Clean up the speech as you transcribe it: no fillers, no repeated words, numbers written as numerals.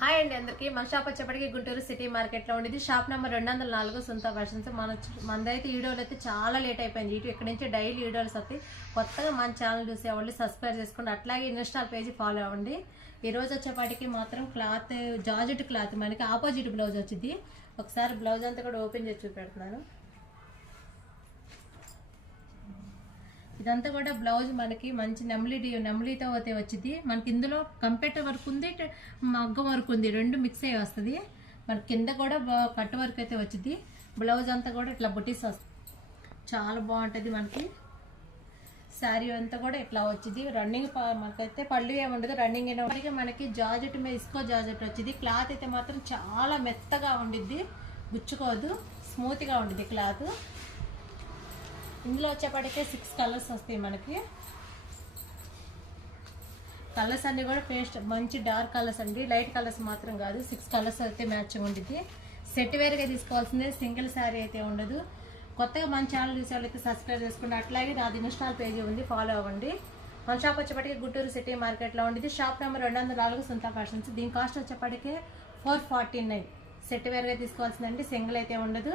Hi అండి అందరికీ మన షాప్ వచ్చేప్పటికి గుంటూరు సిటీ మార్కెట్లో ఉండేది షాప్ నెంబర్ 204 సుంత ఫ్యాషన్స్. మనదైతే వీడియోలు అయితే చాలా లేట్ అయిపోయింది. ఇటు ఇక్కడ నుంచి డైలీ వీడియోస్ వస్తాయి. కొత్తగా మన ఛానల్ చూసేవాళ్ళు సబ్స్క్రైబ్ చేసుకోండి, అట్లాగే ఇన్స్టాల్ పేజీ ఫాలో అవ్వండి. ఈ రోజు వచ్చేపాటికి మాత్రం క్లాత్ జార్జెట్ క్లాత్ మనకి ఆపోజిట్ బ్లౌజ్ వచ్చింది. ఒకసారి బ్లౌజ్ అంతా కూడా ఓపెన్ చేసి చూపెడుతున్నాను. ఇదంతా కూడా బ్లౌజ్ మనకి మంచి నెమలితో అయితే వచ్చింది. మనకి ఇందులో కంప్యూటర్ వర్క్ ఉంది, మగ్గం వర్క్ ఉంది, రెండు మిక్స్ అయ్యి వస్తుంది. మన కింద కూడా కట్ వర్క్ అయితే వచ్చింది. బ్లౌజ్ అంతా కూడా ఇట్లా బుటీస్ వస్తుంది, చాలా బాగుంటుంది. మనకి శారీ అంతా కూడా ఇట్లా వచ్చింది. రన్నింగ్ మనకైతే పళ్ళు ఏముండదు, రన్నింగ్ అయినా మనకి జార్జెట్ మీద ఇస్కో జార్జెట్ వచ్చింది. క్లాత్ అయితే మాత్రం చాలా మెత్తగా ఉండిద్ది, గుచ్చుకోదు, స్మూత్గా ఉండిద్ది క్లాత్. ఇందులో వచ్చేప్పటికే 6 కలర్స్ వస్తాయి మనకి. కలర్స్ అన్నీ కూడా పేస్ట్ మంచి డార్క్ కలర్స్ అండి, లైట్ కలర్స్ మాత్రం కాదు. 6 కలర్స్ అయితే మ్యాచింగ్ ఉంటుంది. సెట్ వేర్గా తీసుకోవాల్సిందే, సింగిల్ శారీ అయితే ఉండదు. కొత్తగా మన ఛానల్ చూసే వాళ్ళైతే సబ్స్క్రైబ్ చేసుకోండి, అట్లాగే నాది ఇన్స్టాల్ పేజీ ఉంది, ఫాలో అవ్వండి. మన షాప్ వచ్చేప్పటికి గుంటూరు సిటీ మార్కెట్లో ఉండేది. షాప్ నెంబర్ 204 సుంత ఫ్యాషన్స్. దీని కాస్ట్ వచ్చేప్పటికే 449. సెట్ వేర్గా తీసుకోవాల్సిందండి, సింగిల్ అయితే ఉండదు.